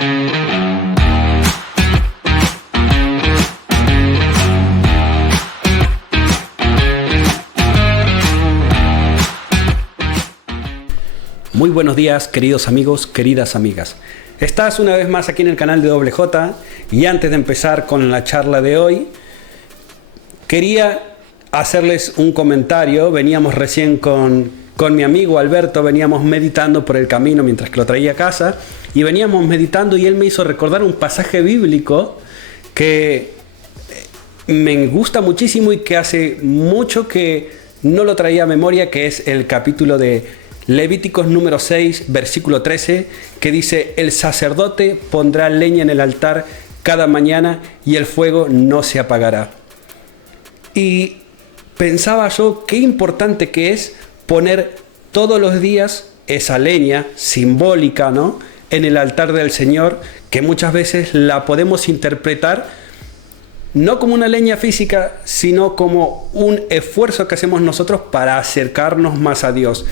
Muy buenos días, queridos amigos, queridas amigas. Estás una vez más aquí en el canal de Doble J y antes de empezar con la charla de hoy, quería hacerles un comentario. Veníamos recién con mi amigo Alberto, veníamos meditando por el camino mientras que lo traía a casa y veníamos meditando y él me hizo recordar un pasaje bíblico que me gusta muchísimo y que hace mucho que no lo traía a memoria, que es el capítulo de Levíticos número 6, versículo 13, que dice: el sacerdote pondrá leña en el altar cada mañana y el fuego no se apagará. Y pensaba yo qué importante que es poner todos los días esa leña simbólica, ¿no?, en el altar del Señor, que muchas veces la podemos interpretar no como una leña física, sino como un esfuerzo que hacemos nosotros para acercarnos más a Dios.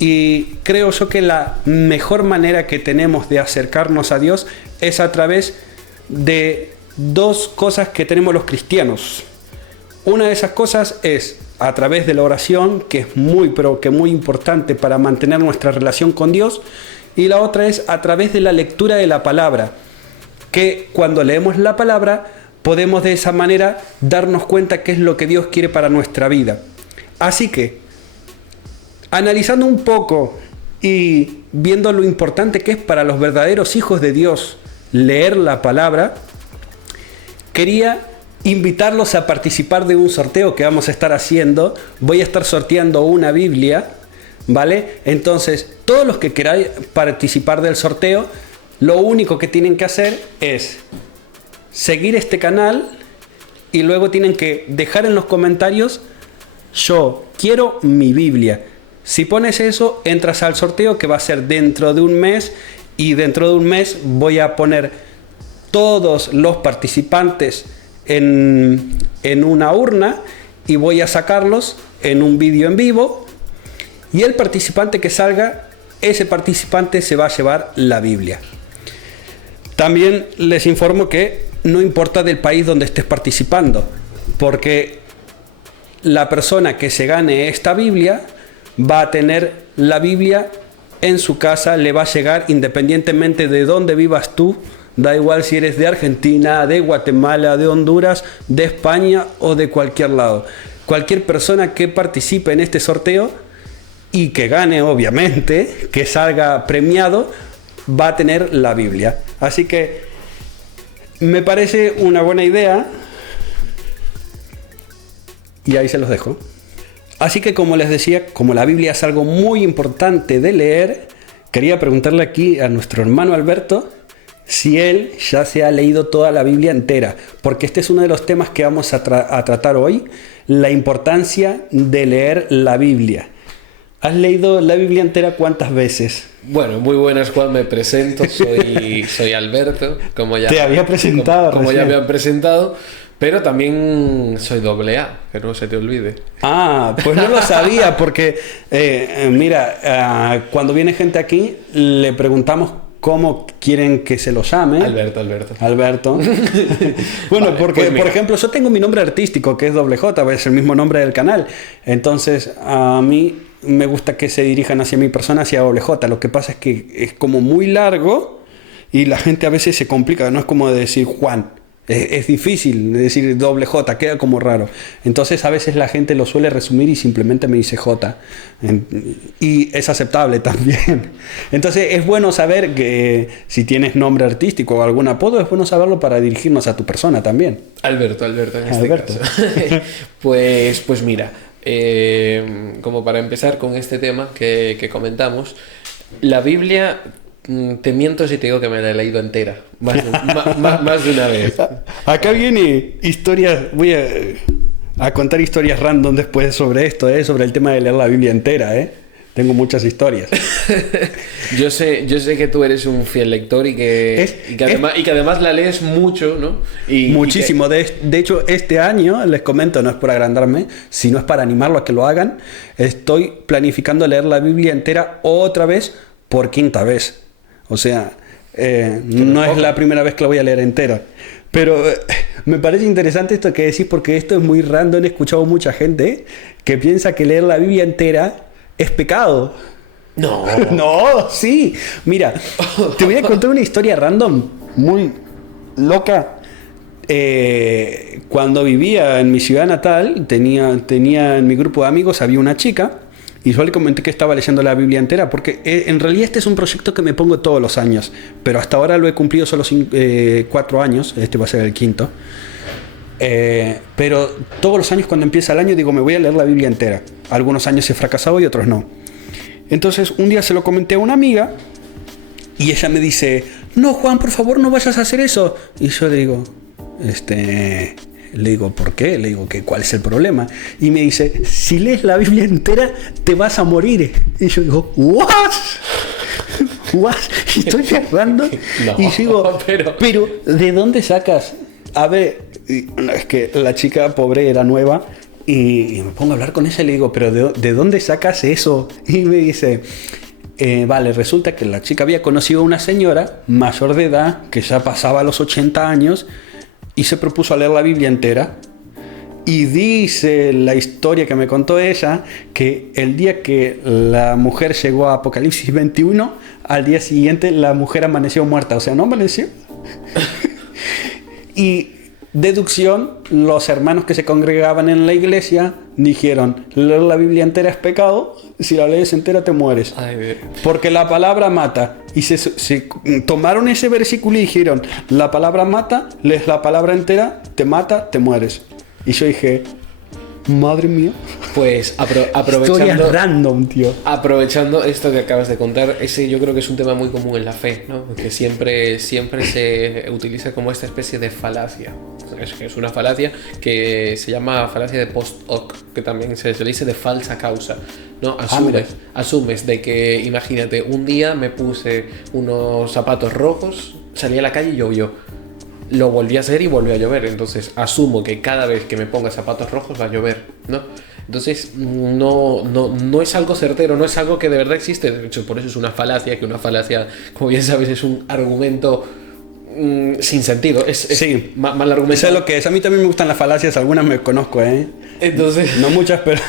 Y creo yo que la mejor manera que tenemos de acercarnos a Dios es a través de dos cosas que tenemos los cristianos. Una de esas cosas es a través de la oración, que es muy importante para mantener nuestra relación con Dios. Y la otra es a través de la lectura de la palabra, que cuando leemos la palabra podemos de esa manera darnos cuenta qué es lo que Dios quiere para nuestra vida. Así que, analizando un poco y viendo lo importante que es para los verdaderos hijos de Dios leer la palabra, quería invitarlos a participar de un sorteo que vamos a estar haciendo. Voy a estar sorteando una Biblia, ¿vale? Entonces, todos los que queráis participar del sorteo, lo único que tienen que hacer es seguir este canal y luego tienen que dejar en los comentarios: yo quiero mi Biblia. Si pones eso, entras al sorteo, que va a ser dentro de un mes, y dentro de un mes voy a poner todos los participantes en una urna y voy a sacarlos en un vídeo en vivo, y el participante que salga, ese participante se va a llevar la Biblia. También les informo que no importa del país donde estés participando, porque la persona que se gane esta Biblia va a tener la Biblia en su casa, le va a llegar independientemente de dónde vivas tú. Da igual si eres de Argentina, de Guatemala, de Honduras, de España o de cualquier lado. Cualquier persona que participe en este sorteo y que gane, obviamente, que salga premiado, va a tener la Biblia. Así que me parece una buena idea y ahí se los dejo. Así que, como les decía, como la Biblia es algo muy importante de leer, quería preguntarle aquí a nuestro hermano Alberto si él ya se ha leído toda la Biblia entera, porque este es uno de los temas que vamos a tratar hoy: la importancia de leer la Biblia. ¿Has leído la Biblia entera cuántas veces? Bueno, muy buenas, Juan, me presento, soy Alberto, como ya... Te había presentado como ya me han presentado, pero también soy AA, que no se te olvide. Ah, pues no lo sabía, porque mira, cuando viene gente aquí, le preguntamos cómo quieren que se lo llame. Alberto. Bueno, vale, porque, pues por ejemplo, yo tengo mi nombre artístico, que es J, es el mismo nombre del canal. Entonces, a mí me gusta que se dirijan hacia mi persona, hacia J. Lo que pasa es que es como muy largo y la gente a veces se complica. No es como decir Juan. Es difícil decir J, queda como raro. Entonces a veces la gente lo suele resumir y simplemente me dice J. Y es aceptable también. Entonces es bueno saber que si tienes nombre artístico o algún apodo, es bueno saberlo para dirigirnos a tu persona también. Alberto en este caso. Pues mira, como para empezar con este tema que comentamos, la Biblia... Te miento si te digo que me la he leído entera, más de una vez. Acá viene historias, voy a contar historias random después sobre esto, sobre el tema de leer la Biblia entera, Tengo muchas historias. Yo sé que tú eres un fiel lector y que además la lees mucho, ¿no? Muchísimo. De hecho, este año, les comento, no es por agrandarme, sino es para animarlo a que lo hagan. Estoy planificando leer la Biblia entera otra vez por quinta vez. O sea, No es la primera vez que la voy a leer entera. Pero me parece interesante esto que decís, porque esto es muy random. He escuchado mucha gente que piensa que leer la Biblia entera es pecado. No. No, sí. Mira, te voy a contar una historia random, muy loca. Cuando vivía en mi ciudad natal, tenía en mi grupo de amigos, había una chica, y yo le comenté que estaba leyendo la Biblia entera, porque en realidad este es un proyecto que me pongo todos los años, pero hasta ahora lo he cumplido solo 4 años, este va a ser el quinto. Pero todos los años cuando empieza el año digo, me voy a leer la Biblia entera. Algunos años he fracasado y otros no. Entonces un día se lo comenté a una amiga y ella me dice, no Juan, por favor no vayas a hacer eso. Y yo le digo, ¿por qué? Le digo, ¿cuál es el problema? Y me dice, si lees la Biblia entera te vas a morir. Y yo digo, ¿what? ¿What? Y estoy cerrando No, y digo, pero ¿de dónde sacas? A ver, es que la chica pobre era nueva. Y me pongo a hablar con ella y le digo, ¿pero de dónde sacas eso? Y me dice, vale, resulta que la chica había conocido a una señora mayor de edad que ya pasaba los 80 años y se propuso a leer la Biblia entera. Y dice la historia que me contó ella, que el día que la mujer llegó a Apocalipsis 21, al día siguiente la mujer amaneció muerta. O sea, no amaneció. Y deducción, los hermanos que se congregaban en la iglesia dijeron, leer la Biblia entera es pecado, si la lees entera te mueres. Ay, porque la palabra mata. Y se tomaron ese versículo y dijeron, la palabra mata, lees la palabra entera, te mata, te mueres. Y yo dije, madre mía. Pues aprovechando... Historia random, tío. Aprovechando esto que acabas de contar, ese yo creo que es un tema muy común en la fe, ¿no? Que siempre se utiliza como esta especie de falacia. Es una falacia que se llama falacia de post hoc, que también se le dice de falsa causa, ¿no? Asumes de que, imagínate, un día me puse unos zapatos rojos, salí a la calle y llovió. Lo volví a hacer y volvió a llover. Entonces asumo que cada vez que me ponga zapatos rojos va a llover, ¿no? Entonces no es algo certero, no es algo que de verdad existe. De hecho, por eso es una falacia, que una falacia, como bien sabes, es un argumento sin sentido. Sí, mal argumento. Eso es lo que es. A mí también me gustan las falacias, algunas me conozco, ¿eh? Entonces, no muchas, pero...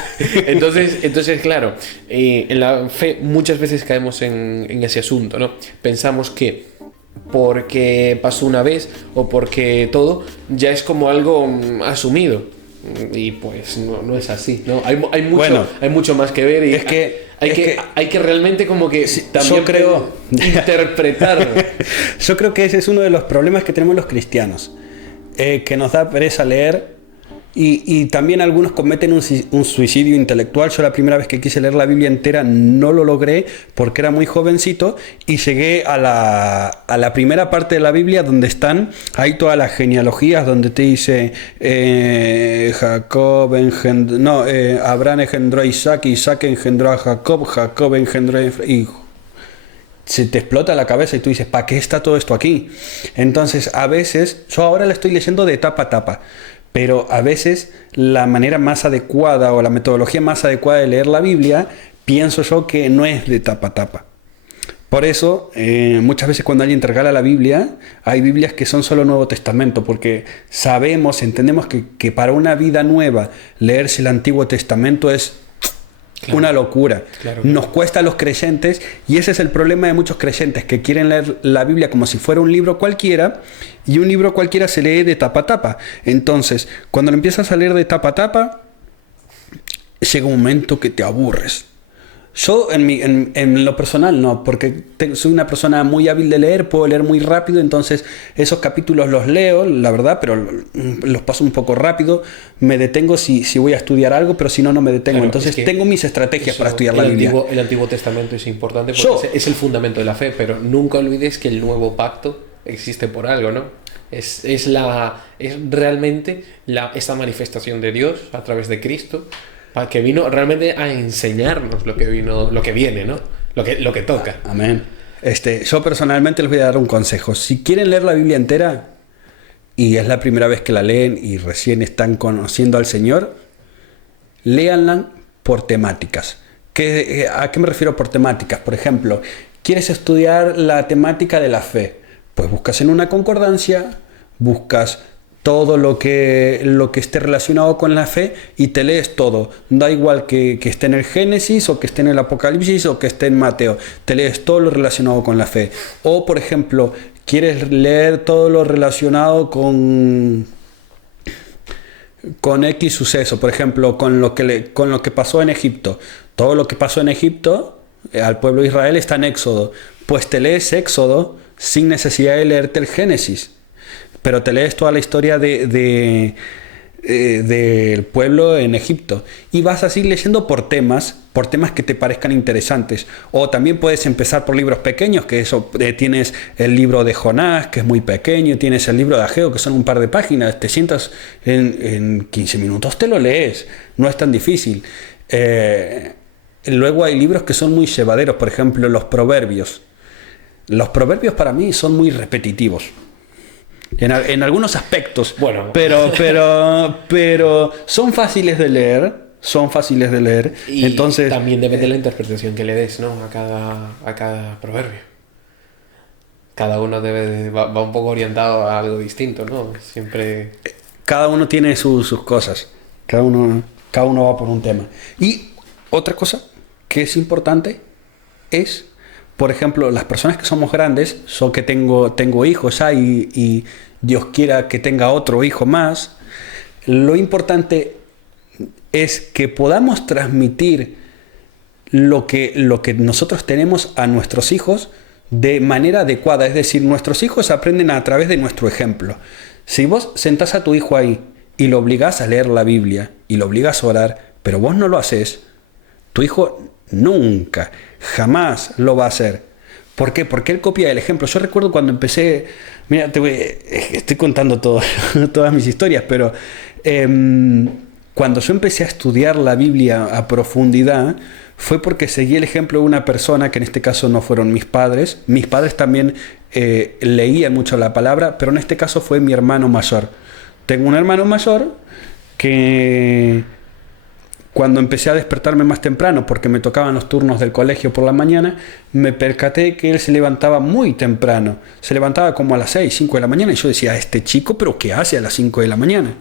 entonces claro, en la fe muchas veces caemos en ese asunto, ¿no? Pensamos que porque pasó una vez o porque todo ya es como algo asumido, y pues no es así, ¿no? Hay mucho más que ver, y hay que realmente como que también yo creo interpretar. Yo creo que ese es uno de los problemas que tenemos los cristianos, que nos da pereza leer. Y también algunos cometen un suicidio intelectual. Yo la primera vez que quise leer la Biblia entera no lo logré porque era muy jovencito y llegué a la primera parte de la Biblia donde están ahí todas las genealogías, donde te dice Abraham engendró a Isaac, Isaac engendró a Jacob, Jacob engendró a Efraín. Se te explota la cabeza y tú dices, ¿para qué está todo esto aquí? Entonces a veces, yo ahora la estoy leyendo de tapa a tapa, pero a veces la manera más adecuada o la metodología más adecuada de leer la Biblia, pienso yo que no es de tapa a tapa. Por eso, muchas veces cuando alguien te regala la Biblia, hay Biblias que son solo Nuevo Testamento, porque entendemos que para una vida nueva leerse el Antiguo Testamento es una locura. Claro. Nos cuesta a los creyentes, y ese es el problema de muchos creyentes, que quieren leer la Biblia como si fuera un libro cualquiera, y un libro cualquiera se lee de tapa a tapa. Entonces, cuando lo empiezas a leer de tapa a tapa, llega un momento que te aburres. Yo en lo personal no, porque soy una persona muy hábil de leer, puedo leer muy rápido, entonces esos capítulos los leo, la verdad, pero los paso un poco rápido, me detengo si voy a estudiar algo, pero si no, no me detengo. Claro, entonces tengo mis estrategias para estudiar la Biblia. El Antiguo Testamento es importante porque es el fundamento de la fe, pero nunca olvides que el Nuevo Pacto existe por algo, ¿no? Es realmente esta manifestación de Dios a través de Cristo, que vino realmente a enseñarnos lo que viene, ¿no? Lo que toca. Amén. Yo personalmente les voy a dar un consejo. Si quieren leer la Biblia entera y es la primera vez que la leen y recién están conociendo al Señor, léanla por temáticas. ¿A qué me refiero por temáticas? Por ejemplo, ¿Quieres estudiar la temática de la fe? Pues buscas en una concordancia, buscas todo lo que esté relacionado con la fe y te lees todo. Da igual que esté en el Génesis o que esté en el Apocalipsis o que esté en Mateo. Te lees todo lo relacionado con la fe. O, por ejemplo, quieres leer todo lo relacionado con X suceso, por ejemplo, con lo que pasó en Egipto. Todo lo que pasó en Egipto al pueblo de Israel está en Éxodo. Pues te lees Éxodo sin necesidad de leerte el Génesis. Pero te lees toda la historia del pueblo en Egipto y vas así leyendo por temas que te parezcan interesantes. O también puedes empezar por libros pequeños, que eso tienes el libro de Jonás, que es muy pequeño, tienes el libro de Ageo, que son un par de páginas, te sientas en 15 minutos, te lo lees, no es tan difícil. Luego hay libros que son muy llevaderos, por ejemplo, los proverbios. Los proverbios para mí son muy repetitivos. En algunos aspectos, bueno, pero son fáciles de leer, y entonces también depende de la interpretación que le des, ¿no? a cada proverbio. Cada uno va un poco orientado a algo distinto, ¿no? Siempre cada uno tiene sus cosas, cada uno va por un tema. Y otra cosa que es importante es, por ejemplo, las personas que somos grandes, que tengo hijos ya y Dios quiera que tenga otro hijo más, lo importante es que podamos transmitir lo que nosotros tenemos a nuestros hijos de manera adecuada. Es decir, nuestros hijos aprenden a través de nuestro ejemplo. Si vos sentás a tu hijo ahí y lo obligás a leer la Biblia y lo obligás a orar, pero vos no lo haces, tu hijo nunca, jamás lo va a hacer. ¿Por qué? Porque él copia el ejemplo. Yo recuerdo cuando empecé, mira, estoy contando todas mis historias, pero cuando yo empecé a estudiar la Biblia a profundidad, fue porque seguí el ejemplo de una persona, que en este caso no fueron mis padres. Mis padres también leían mucho la palabra, pero en este caso fue mi hermano mayor. Tengo un hermano mayor que, cuando empecé a despertarme más temprano, porque me tocaban los turnos del colegio por la mañana, me percaté que él se levantaba muy temprano. Se levantaba como a las 6, 5 de la mañana y yo decía, este chico, ¿pero qué hace a las 5 de la mañana?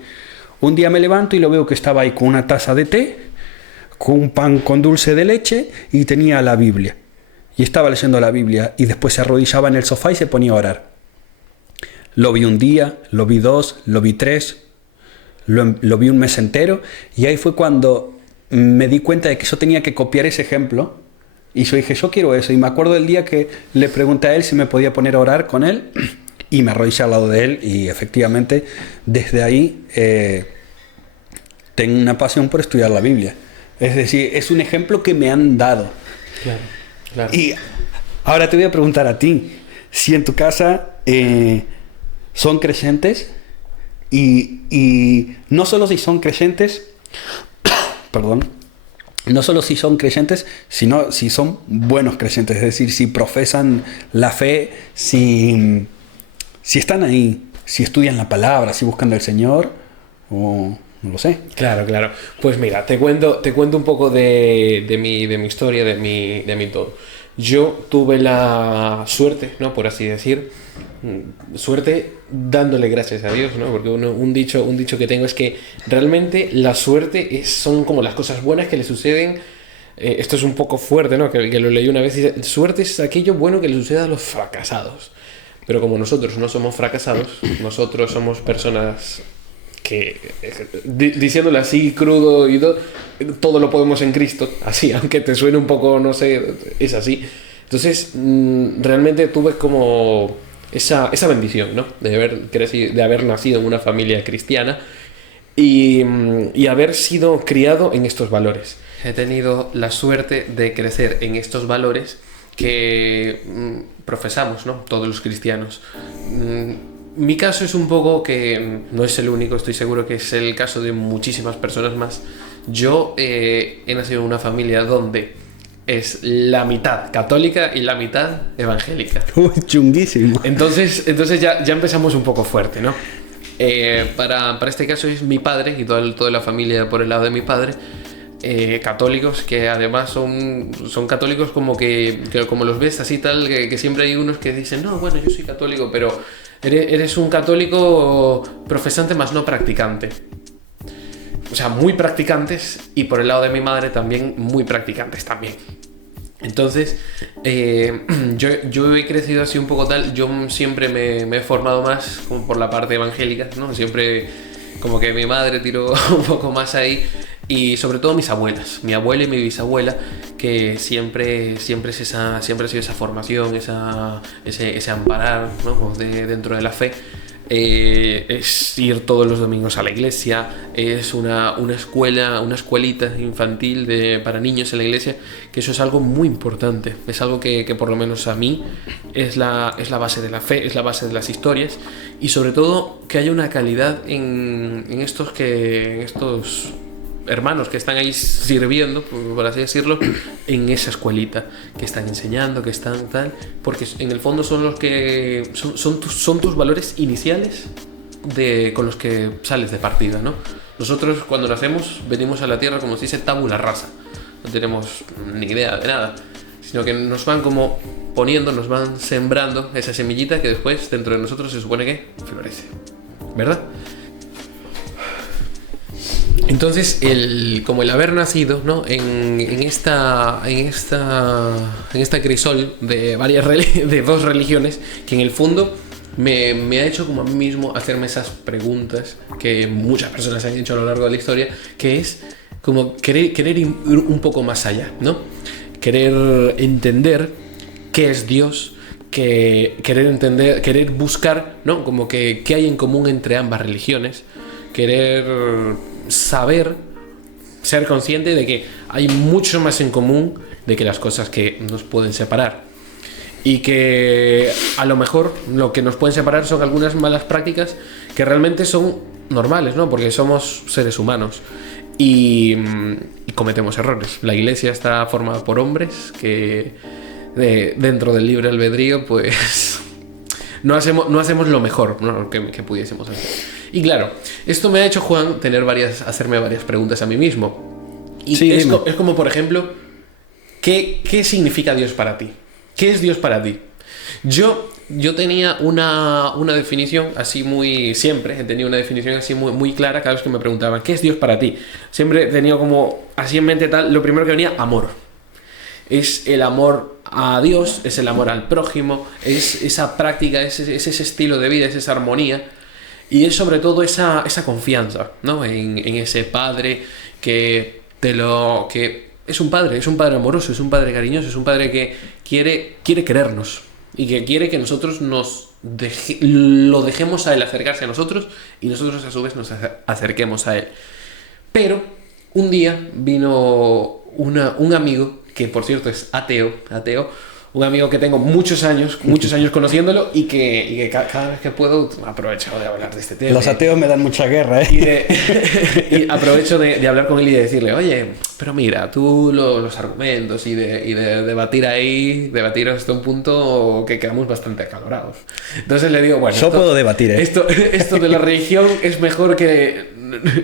Un día me levanto y lo veo que estaba ahí con una taza de té, con un pan con dulce de leche y tenía la Biblia. Y estaba leyendo la Biblia y después se arrodillaba en el sofá y se ponía a orar. Lo vi un día, lo vi 2, lo vi 3, lo vi un mes entero y ahí fue cuando me di cuenta de que yo tenía que copiar ese ejemplo y yo dije, yo quiero eso. Y me acuerdo del día que le pregunté a él si me podía poner a orar con él y me arrodillé al lado de él y efectivamente desde ahí tengo una pasión por estudiar la Biblia. Es decir, es un ejemplo que me han dado. Claro. Y ahora te voy a preguntar a ti, si en tu casa son creyentes y no solo si son creyentes, no solo si son creyentes, sino si son buenos creyentes, es decir, si profesan la fe, si están ahí, si estudian la palabra, si buscan del Señor, o no lo sé. Claro. Pues mira, te cuento un poco de mi historia, de mi todo. Yo tuve la suerte, ¿no? Por así decir, suerte dándole gracias a Dios, ¿no? Porque un dicho que tengo es que realmente la suerte son como las cosas buenas que le suceden. Esto es un poco fuerte, ¿no? Que lo leí una vez y dice, suerte es aquello bueno que le sucede a los fracasados. Pero como nosotros no somos fracasados, nosotros somos personas que, diciéndolo así crudo y todo lo podemos en Cristo, así, aunque te suene un poco, no sé, es así. Entonces, realmente tuve como esa bendición, ¿no? De haber nacido en una familia cristiana y haber sido criado en estos valores. He tenido la suerte de crecer en estos valores que profesamos, ¿no? Todos los cristianos. Mi caso es un poco que no es el único, estoy seguro que es el caso de muchísimas personas más. Yo he nacido en una familia donde es la mitad católica y la mitad evangélica. Uy, chunguísimo. Entonces ya empezamos un poco fuerte, ¿no? Para este caso es mi padre y toda la familia por el lado de mi padre. católicos que además son católicos como que como los ves así tal, que siempre hay unos que dicen, no, bueno, yo soy católico, pero eres un católico profesante más no practicante. O sea, muy practicantes, y por el lado de mi madre también muy practicantes también. Entonces, yo he crecido así un poco tal. Yo siempre me he formado más como por la parte evangélica, ¿no? Siempre como que mi madre tiró un poco más ahí, y sobre todo mis abuelas, mi abuela y mi bisabuela, que siempre ha sido esa formación, ese amparar, ¿no? Dentro de la fe. Es ir todos los domingos a la iglesia, es una escuelita infantil para niños en la iglesia, que eso es algo muy importante, es algo que por lo menos a mí es la base de la fe, es la base de las historias, y sobre todo que haya una calidad en estos hermanos que están ahí sirviendo, por así decirlo, en esa escuelita, que están enseñando, que están tal, porque en el fondo son los que son tus valores iniciales con los que sales de partida, ¿no? Nosotros cuando nacemos venimos a la tierra, como se dice, tabula rasa, no tenemos ni idea de nada, sino que nos van como poniendo, nos van sembrando esa semillita que después dentro de nosotros se supone que florece, ¿verdad? Entonces, como el haber nacido, ¿no? en esta crisol de dos religiones, que en el fondo me ha hecho como a mí mismo hacerme esas preguntas que muchas personas han hecho a lo largo de la historia, que es como querer ir un poco más allá, ¿no? Querer entender qué es Dios, querer buscar, ¿no? Como que qué hay en común entre ambas religiones, querer saber, ser consciente de que hay mucho más en común de que las cosas que nos pueden separar, y que a lo mejor lo que nos pueden separar son algunas malas prácticas que realmente son normales, ¿no? Porque somos seres humanos y cometemos errores. La iglesia está formada por hombres que dentro del libre albedrío pues no hacemos lo mejor, ¿no? que pudiésemos hacer. Y claro, esto me ha hecho, Juan, hacerme varias preguntas a mí mismo. Y sí, es como, por ejemplo, ¿qué significa Dios para ti? ¿Qué es Dios para ti? Yo tenía una definición así siempre he tenido una definición así muy clara cada vez que me preguntaban, ¿qué es Dios para ti? Siempre he tenido como así en mente lo primero que venía, amor. Es el amor a Dios, es el amor al prójimo, es esa práctica, es ese estilo de vida, es esa armonía. Y es sobre todo esa confianza, ¿no? En ese padre que es un padre amoroso, es un padre cariñoso, es un padre que quiere querernos y que quiere que nosotros lo dejemos a él acercarse a nosotros, y nosotros a su vez nos acerquemos a él. Pero un día vino un amigo, que por cierto es ateo, un amigo que tengo muchos años conociéndolo, y que cada vez que puedo aprovecho de hablar de este tema. Los ateos me dan mucha guerra, ¿eh? Y aprovecho de hablar con él y de decirle, oye, pero mira, tú los argumentos y de debatir hasta un punto que quedamos bastante acalorados. Entonces le digo, bueno, yo puedo debatir, ¿eh? Esto de la religión es mejor que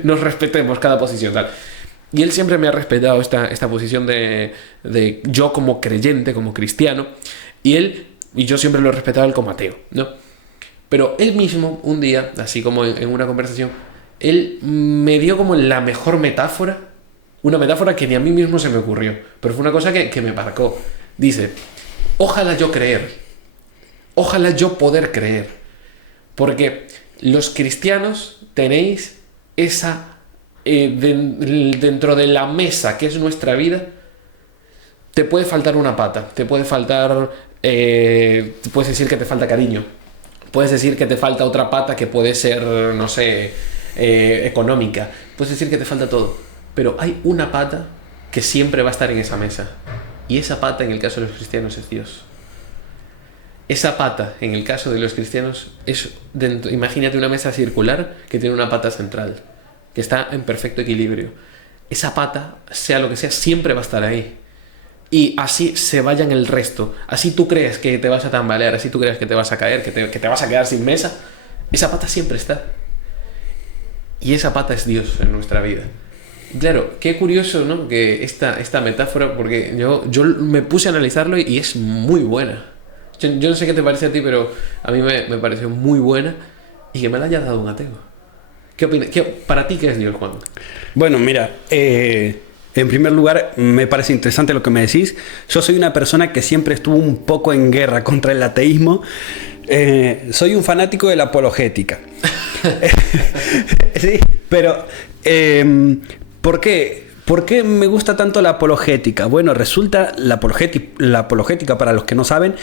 nos respetemos cada posición, tal. Y él siempre me ha respetado esta posición de yo como creyente, como cristiano, y yo siempre lo he respetado él como ateo, ¿no? Pero él mismo, un día, así como en una conversación, él me dio como la mejor metáfora, una metáfora que ni a mí mismo se me ocurrió, pero fue una cosa que me marcó. Dice, ojalá yo poder creer, porque los cristianos tenéis esa... dentro de la mesa que es nuestra vida, te puede faltar una pata, te puede faltar, puedes decir que te falta cariño, puedes decir que te falta otra pata que puede ser, no sé, económica, puedes decir que te falta todo, pero hay una pata que siempre va a estar en esa mesa, y esa pata en el caso de los cristianos es Dios. Esa pata en el caso de los cristianos es imagínate una mesa circular que tiene una pata central que está en perfecto equilibrio. Esa pata, sea lo que sea, siempre va a estar ahí. Y así se vayan el resto. Así tú crees que te vas a tambalear, así tú crees que te vas a caer, que te vas a quedar sin mesa. Esa pata siempre está. Y esa pata es Dios en nuestra vida. Claro, qué curioso, ¿no? Que esta metáfora, porque yo me puse a analizarlo y es muy buena. Yo no sé qué te parece a ti, pero a mí me pareció muy buena y que me la haya dado un ateo. ¿Qué opinas? ¿Para ti qué es Dios, Juan? Bueno, mira, en primer lugar, me parece interesante lo que me decís. Yo soy una persona que siempre estuvo un poco en guerra contra el ateísmo. Soy un fanático de la apologética. Sí, pero ¿por qué? ¿Por qué me gusta tanto la apologética? Bueno, resulta la apologética, para los que no saben,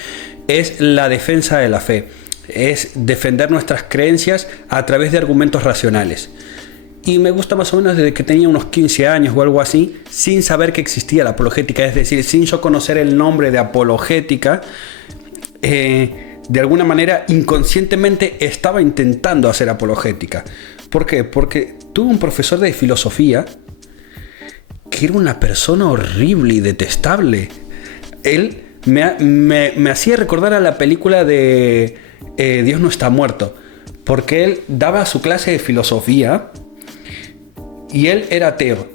es la defensa de la fe. Es defender nuestras creencias a través de argumentos racionales. Y me gusta más o menos desde que tenía unos 15 años o algo así, sin saber que existía la apologética, es decir, sin yo conocer el nombre de apologética, de alguna manera inconscientemente estaba intentando hacer apologética. ¿Por qué? Porque tuve un profesor de filosofía que era una persona horrible y detestable. Él me hacía recordar a la película de Dios no está muerto, porque él daba su clase de filosofía y él era ateo,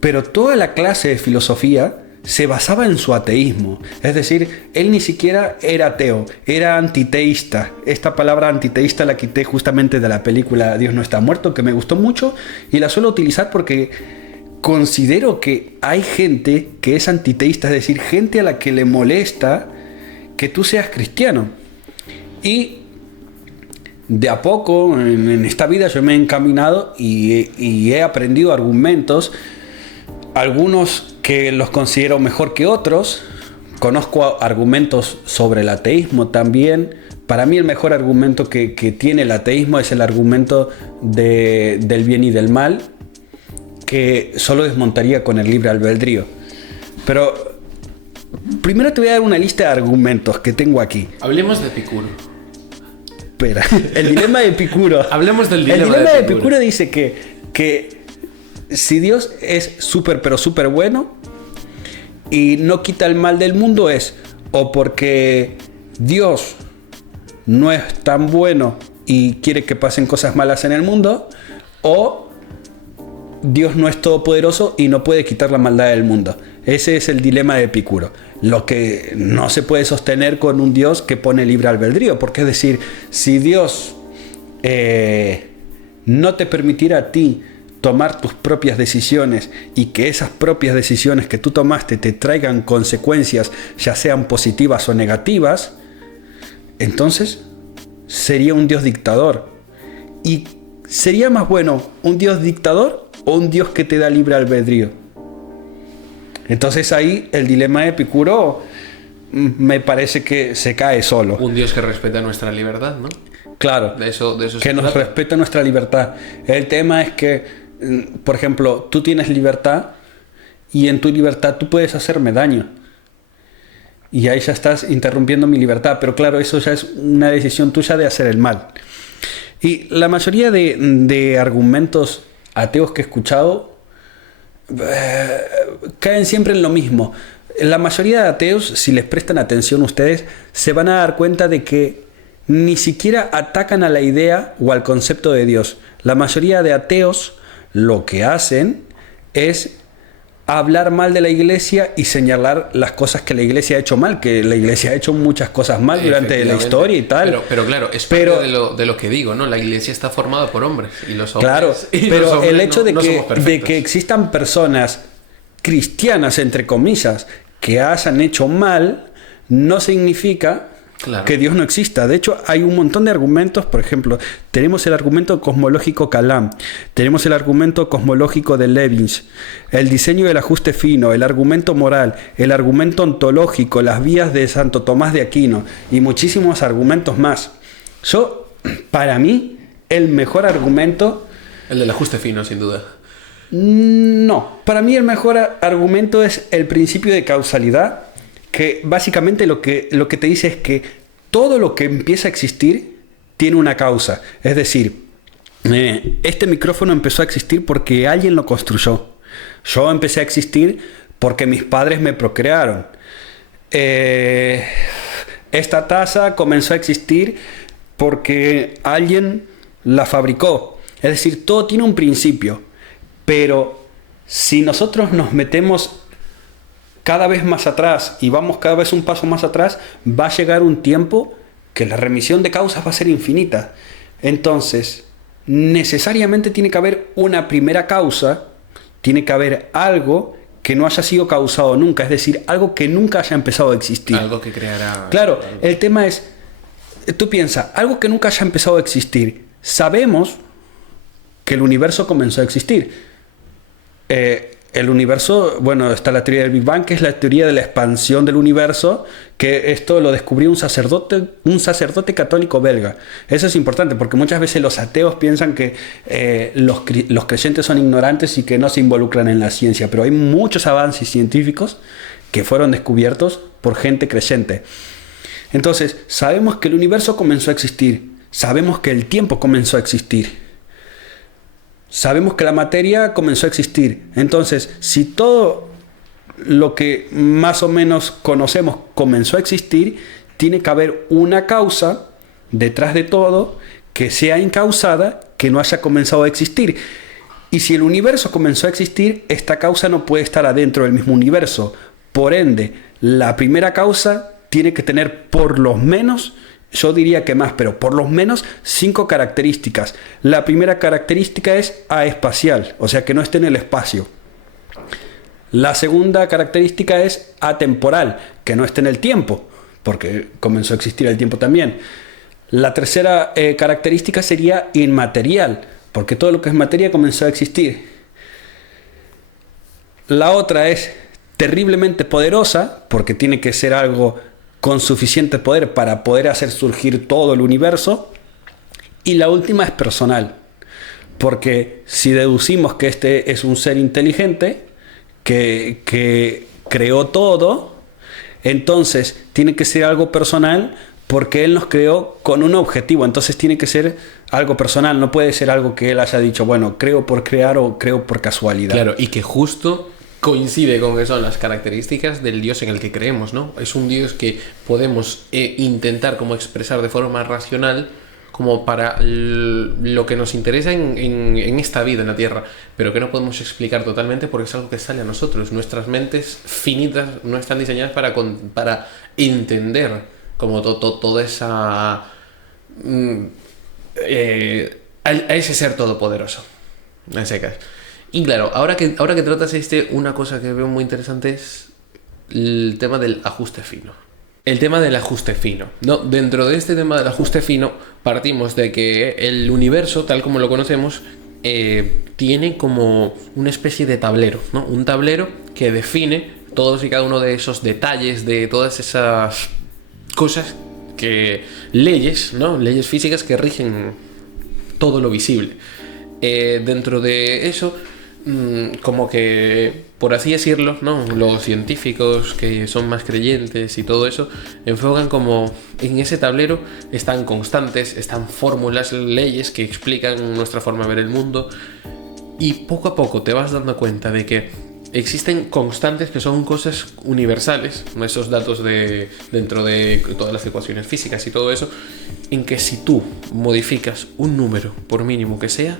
pero toda la clase de filosofía se basaba en su ateísmo. Es decir, él ni siquiera era ateo, era antiteísta. Esta palabra antiteísta la quité justamente de la película Dios no está muerto, que me gustó mucho y la suelo utilizar porque considero que hay gente que es antiteísta, es decir, gente a la que le molesta que tú seas cristiano. Y de a poco en esta vida yo me he encaminado y he aprendido argumentos, algunos que los considero mejor que otros. Conozco argumentos sobre el ateísmo también. Para mí el mejor argumento que tiene el ateísmo es el argumento del bien y del mal, que solo desmontaría con el libre albedrío. Pero primero te voy a dar una lista de argumentos que tengo aquí. Hablemos de Epicuro. Espera, el dilema de Epicuro. Hablemos del dilema de Epicuro. El dilema de Epicuro dice que si Dios es súper pero súper bueno y no quita el mal del mundo, es o porque Dios no es tan bueno y quiere que pasen cosas malas en el mundo, o Dios no es todopoderoso y no puede quitar la maldad del mundo. Ese es el dilema de Epicuro. Lo que no se puede sostener con un Dios que pone libre albedrío, porque es decir, si Dios no te permitiera a ti tomar tus propias decisiones y que esas propias decisiones que tú tomaste te traigan consecuencias, ya sean positivas o negativas, entonces sería un Dios dictador. ¿Y sería más bueno un Dios dictador o un Dios que te da libre albedrío? Entonces ahí el dilema de Epicuro me parece que se cae solo. Un Dios que respeta nuestra libertad, ¿no? Claro, de eso que nos respeta nuestra libertad. El tema es que, por ejemplo, tú tienes libertad y en tu libertad tú puedes hacerme daño. Y ahí ya estás interrumpiendo mi libertad. Pero claro, eso ya es una decisión tuya de hacer el mal. Y la mayoría de argumentos ateos que he escuchado caen siempre en lo mismo. La mayoría de ateos, si les prestan atención ustedes, se van a dar cuenta de que ni siquiera atacan a la idea o al concepto de Dios. La mayoría de ateos lo que hacen es hablar mal de la iglesia y señalar las cosas que la iglesia ha hecho mal, que la iglesia ha hecho muchas cosas mal durante la historia y tal. Pero claro, es parte de lo que digo, ¿no? La iglesia está formada por hombres y los hombres. Claro, pero el hecho de que existan personas cristianas, entre comillas, que hayan hecho mal, no significa que Dios no exista. De hecho, hay un montón de argumentos. Por ejemplo, tenemos el argumento cosmológico Kalam, tenemos el argumento cosmológico de Leibniz, el diseño del ajuste fino, el argumento moral, el argumento ontológico, las vías de Santo Tomás de Aquino y muchísimos argumentos más. Para mí, el mejor argumento... El del ajuste fino, sin duda. No, para mí el mejor argumento es el principio de causalidad, que básicamente lo que te dice es que todo lo que empieza a existir tiene una causa. Es decir, este micrófono empezó a existir porque alguien lo construyó. Yo empecé a existir porque mis padres me procrearon. Esta taza comenzó a existir porque alguien la fabricó. Es decir, todo tiene un principio, pero si nosotros nos metemos cada vez más atrás y vamos cada vez un paso más atrás, va a llegar un tiempo que la remisión de causas va a ser infinita. Entonces, necesariamente tiene que haber una primera causa, tiene que haber algo que no haya sido causado nunca, es decir, algo que nunca haya empezado a existir. Algo que creará... Claro, el tema es, tú piensas, algo que nunca haya empezado a existir. Sabemos que el universo comenzó a existir. El universo, bueno, está la teoría del Big Bang, que es la teoría de la expansión del universo, que esto lo descubrió un sacerdote católico belga. Eso es importante, porque muchas veces los ateos piensan que los creyentes son ignorantes y que no se involucran en la ciencia, pero hay muchos avances científicos que fueron descubiertos por gente creyente. Entonces, sabemos que el universo comenzó a existir, sabemos que el tiempo comenzó a existir. Sabemos que la materia comenzó a existir. Entonces, si todo lo que más o menos conocemos comenzó a existir, tiene que haber una causa detrás de todo que sea incausada, que no haya comenzado a existir. Y si el universo comenzó a existir, esta causa no puede estar adentro del mismo universo. Por ende, la primera causa tiene que tener por lo menos, yo diría que más, pero por lo menos 5 características. La primera característica es aespacial, o sea que no esté en el espacio. La segunda característica es atemporal, que no esté en el tiempo, porque comenzó a existir el tiempo también. La tercera característica sería inmaterial, porque todo lo que es materia comenzó a existir. La otra es terriblemente poderosa, porque tiene que ser algo con suficiente poder para poder hacer surgir todo el universo. Y la última es personal, porque si deducimos que este es un ser inteligente que creó todo, entonces tiene que ser algo personal, porque él nos creó con un objetivo. Entonces tiene que ser algo personal, no puede ser algo que él haya dicho, bueno, creo por crear o creo por casualidad. Claro, y que justo coincide con que son las características del Dios en el que creemos, ¿no? Es un Dios que podemos intentar como expresar de forma racional como para lo que nos interesa en esta vida, en la Tierra, pero que no podemos explicar totalmente porque es algo que sale a nosotros. Nuestras mentes finitas no están diseñadas para entender como toda esa... a ese ser todopoderoso, en ese caso. Y claro, ahora que tratas una cosa que veo muy interesante es el tema del ajuste fino. El tema del ajuste fino, ¿no? Dentro de este tema del ajuste fino partimos de que el universo, tal como lo conocemos, tiene como una especie de tablero, ¿no? Un tablero que define todos y cada uno de esos detalles, de todas esas cosas leyes, ¿no? Leyes físicas que rigen todo lo visible. Dentro de eso, como que, por así decirlo, ¿no? Los científicos que son más creyentes y todo eso enfocan como en ese tablero están constantes, están fórmulas, leyes que explican nuestra forma de ver el mundo, y poco a poco te vas dando cuenta de que existen constantes que son cosas universales, esos datos dentro de todas las ecuaciones físicas y todo eso, en que si tú modificas un número, por mínimo que sea,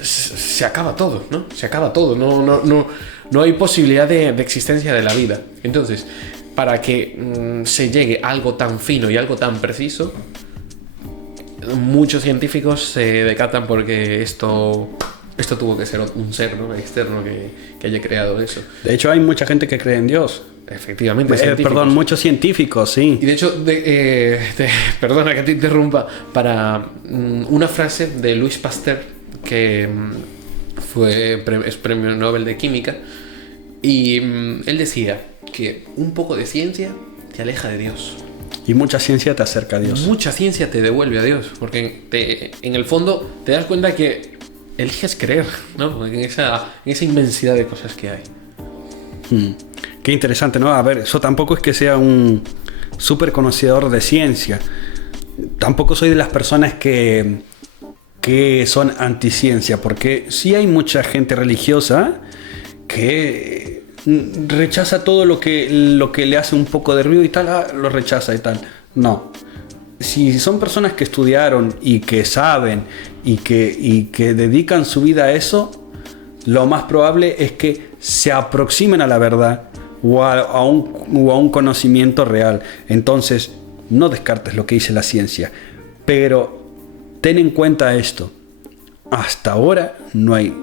se acaba todo, ¿no? Se acaba todo, no hay posibilidad de existencia de la vida. Entonces, para que se llegue a algo tan fino y algo tan preciso, muchos científicos se decatan porque esto tuvo que ser un ser, ¿no? Externo que haya creado eso. De hecho, hay mucha gente que cree en Dios. Efectivamente. Perdón, muchos científicos, sí. Y de hecho, perdona que te interrumpa, para una frase de Louis Pasteur, que es premio Nobel de Química, y él decía que un poco de ciencia te aleja de Dios. Y mucha ciencia te acerca a Dios. Mucha ciencia te devuelve a Dios, porque en el fondo te das cuenta que eliges creer, ¿no? En esa inmensidad de cosas que hay. Qué interesante, ¿no? A ver, yo tampoco es que sea un súper conocedor de ciencia. Tampoco soy de las personas que son anticiencia, porque sí hay mucha gente religiosa que rechaza todo lo que le hace un poco de ruido y tal, lo rechaza y tal. No. Si son personas que estudiaron y que saben y que dedican su vida a eso, lo más probable es que se aproximen a la verdad o a un conocimiento real. Entonces, no descartes lo que dice la ciencia, pero ten en cuenta esto. Hasta ahora no hay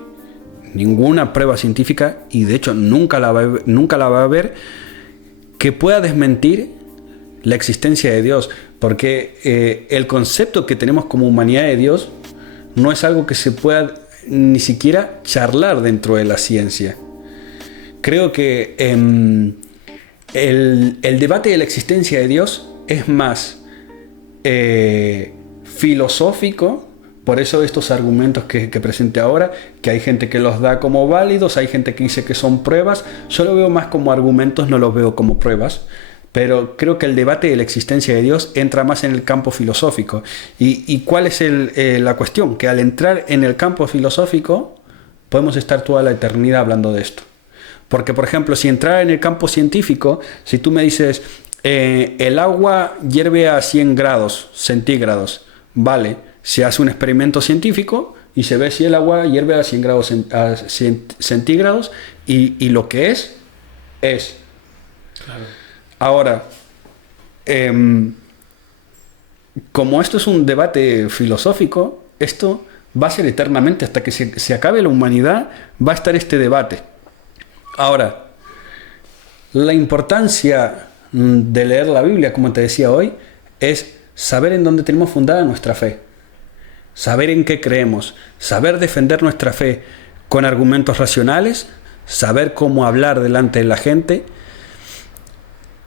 ninguna prueba científica, y de hecho nunca la va a haber, que pueda desmentir la existencia de Dios, porque el concepto que tenemos como humanidad de Dios no es algo que se pueda ni siquiera charlar dentro de la ciencia. Creo que el debate de la existencia de Dios es más filosófico. Por eso estos argumentos que presenté ahora, que hay gente que los da como válidos, hay gente que dice que son pruebas, yo lo veo más como argumentos, no los veo como pruebas. Pero creo que el debate de la existencia de Dios entra más en el campo filosófico. ¿Y cuál es la cuestión? Que al entrar en el campo filosófico podemos estar toda la eternidad hablando de esto. Porque, por ejemplo, si entrar en el campo científico, si tú me dices el agua hierve a 100 grados centígrados, vale, se hace un experimento científico y se ve si el agua hierve a 100 grados centígrados y lo que es. Claro. Ahora, como esto es un debate filosófico, esto va a ser eternamente, hasta que se acabe la humanidad, va a estar este debate. Ahora, la importancia de leer la Biblia, como te decía hoy, es saber en dónde tenemos fundada nuestra fe, saber en qué creemos, saber defender nuestra fe con argumentos racionales, saber cómo hablar delante de la gente,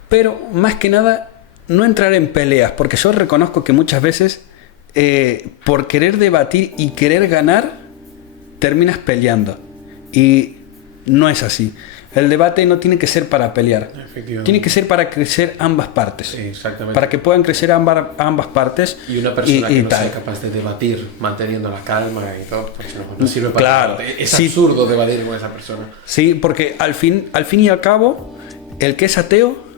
pero más que nada no entrar en peleas, porque yo reconozco que muchas veces por querer debatir y querer ganar terminas peleando, y no es así. El debate no tiene que ser para pelear, tiene que ser para crecer ambas partes. Sí, exactamente. Para que puedan crecer ambas partes. Y una persona que no sea capaz de debatir manteniendo la calma y todo, pues no sirve para nada. Es absurdo debatir con esa persona. Sí, porque al fin y al cabo, el que es ateo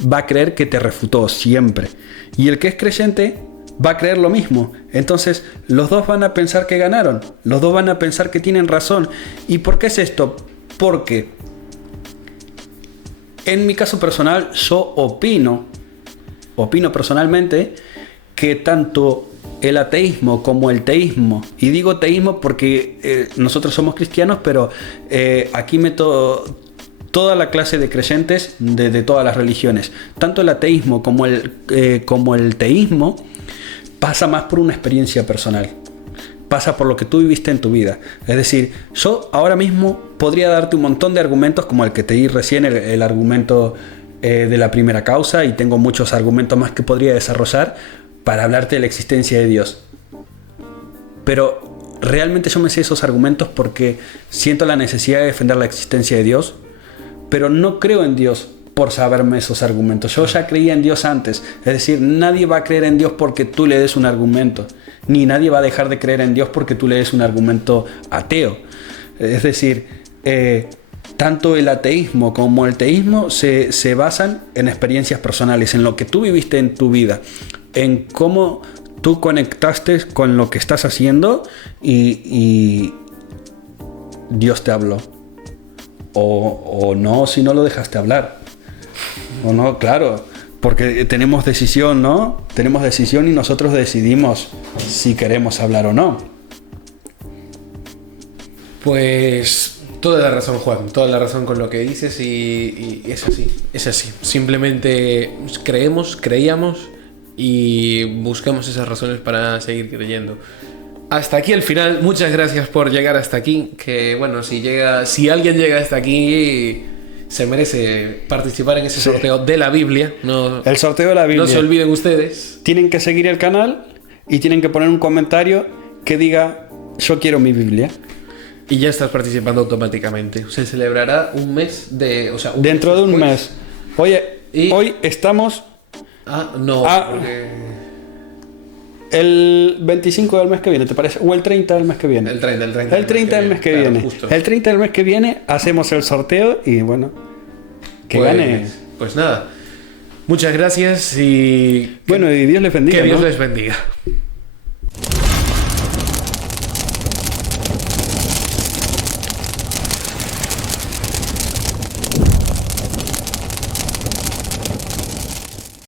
va a creer que te refutó siempre, y el que es creyente va a creer lo mismo. Entonces los dos van a pensar que ganaron, los dos van a pensar que tienen razón. ¿Y por qué es esto? Porque en mi caso personal, yo opino personalmente que tanto el ateísmo como el teísmo, y digo teísmo porque nosotros somos cristianos, pero aquí meto toda la clase de creyentes de todas las religiones, tanto el ateísmo como el teísmo pasa más por una experiencia personal, pasa por lo que tú viviste en tu vida. Es decir, yo ahora mismo podría darte un montón de argumentos, como el que te di recién, el argumento de la primera causa, y tengo muchos argumentos más que podría desarrollar para hablarte de la existencia de Dios. Pero realmente yo me sé esos argumentos porque siento la necesidad de defender la existencia de Dios, pero no creo en Dios por saberme esos argumentos. Yo ya creía en Dios antes. Es decir, nadie va a creer en Dios porque tú le des un argumento, ni nadie va a dejar de creer en Dios porque tú le des un argumento ateo. Es decir, tanto el ateísmo como el teísmo se basan en experiencias personales, en lo que tú viviste en tu vida, en cómo tú conectaste con lo que estás haciendo y Dios te habló. O no, si no lo dejaste hablar. O no, claro, porque tenemos decisión, ¿no? Tenemos decisión y nosotros decidimos si queremos hablar o no. Pues toda la razón, Juan, toda la razón con lo que dices, y es así. Simplemente creíamos y buscamos esas razones para seguir creyendo. Hasta aquí el final. Muchas gracias por llegar hasta aquí. Que bueno, si alguien llega hasta aquí, se merece participar en ese sorteo de la Biblia. El sorteo de la Biblia. No se olviden ustedes. Tienen que seguir el canal y tienen que poner un comentario que diga: yo quiero mi Biblia. Y ya estás participando automáticamente. Se celebrará un mes de... dentro de un mes. Oye, hoy estamos... porque... El 25 del mes que viene, ¿te parece? O el 30 del mes que viene. El 30 del mes que viene. El 30 del mes que viene hacemos el sorteo y bueno, que gane. Pues nada. Muchas gracias y... Bueno, y Dios les bendiga. Que Dios les bendiga.